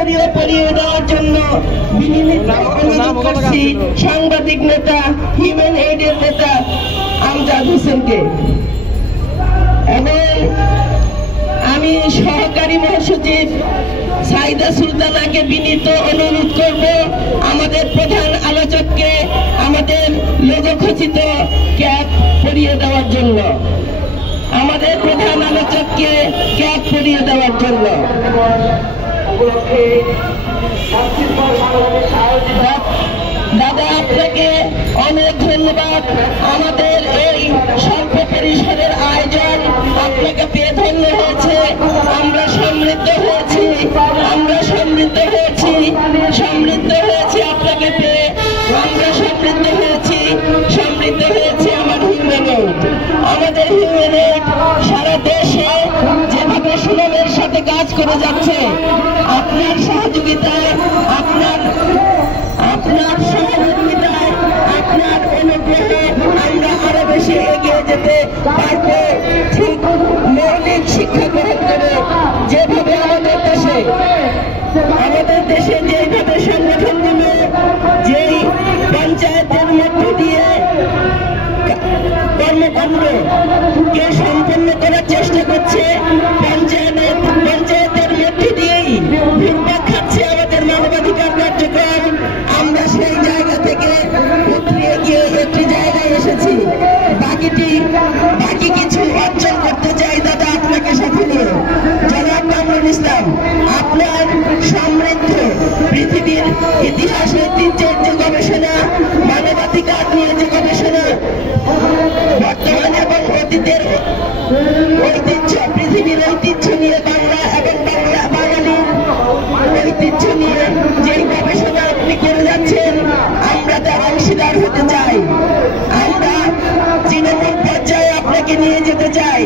উত্তরীয় পরিয়ে দেওয়ার জন্য বিনীত অনুরোধ করছি সাংবাদিক নেতা হিউম্যান এইডের নেতা আমজাদ হোসেনকে। এবং আমি সহকারী মহাসচিব সাইদা সুলতানাকে বিনীত অনুরোধ করব আমাদের প্রধান আলোচককে আমাদের লোগো খচিত ক্যাপ পরিয়ে দেওয়ার জন্য, আমাদের প্রধান আলোচককে ক্যাপ পরিয়ে দেওয়ার জন্য। দাদা, আপনাকে অনেক ধন্যবাদ। আমাদের এই স্বল্প পরিসরের আয়োজন আপনাকে পেয়ে ধন্য হয়েছে। আমরা সমৃদ্ধ হয়েছি, আমরা সমৃদ্ধ হয়েছি, সমৃদ্ধ হয়েছি আপনাকে পেয়ে। আমরা সমৃদ্ধ হয়েছি, সমৃদ্ধ হয়েছি আমার হিউম্যান এইড। আমাদের হিউম্যান এইড সারা দেশে যেভাবে সুনামের সাথে কাজ করে যাচ্ছে, আপনার সহযোগিতায়, আপনার সহযোগিতায়, আপনার অনুগ্রহে আমরা আরো বেশি এগিয়ে যেতে পারবো। ঠিক মৌলিক শিক্ষা গ্রহণ করে যেভাবে আমাদের দেশে যেভাবে সংগঠনগুলো যেই পঞ্চায়েতের মধ্য দিয়ে কর্মকাণ্ডকে সম্পন্ন করার চেষ্টা করছে, পঞ্চায়েতের মধ্য দিয়েই ঘুরপাক খাচ্ছে আমাদের মানবাধিকার কার্যক্রম। আমরা সেই জায়গা থেকে উতরিয়ে গিয়ে একটি জায়গায় এসেছি। বাকি কিছু অর্জন করতে চাই দাদা আপনাকে সাথে নিয়ে। জনাব কামরুল ইসলাম, আপনার সমৃদ্ধ পৃথিবীর ইতিহাস ঐতিহ্যের যে গবেষণা, মানবাধিকার নিয়ে যে গবেষণা, বর্তমান এবং অতীতের ঐতিহ্য, পৃথিবীর ঐতিহ্য নিয়ে বাংলা এবং বাঙালির ঐতিহ্য নিয়ে যে গবেষণা আপনি করে যাচ্ছেন, আমরা তার অংশীদার হতে চাই। আমরা তৃণমূল পর্যায়ে আপনাকে নিয়ে যেতে চাই।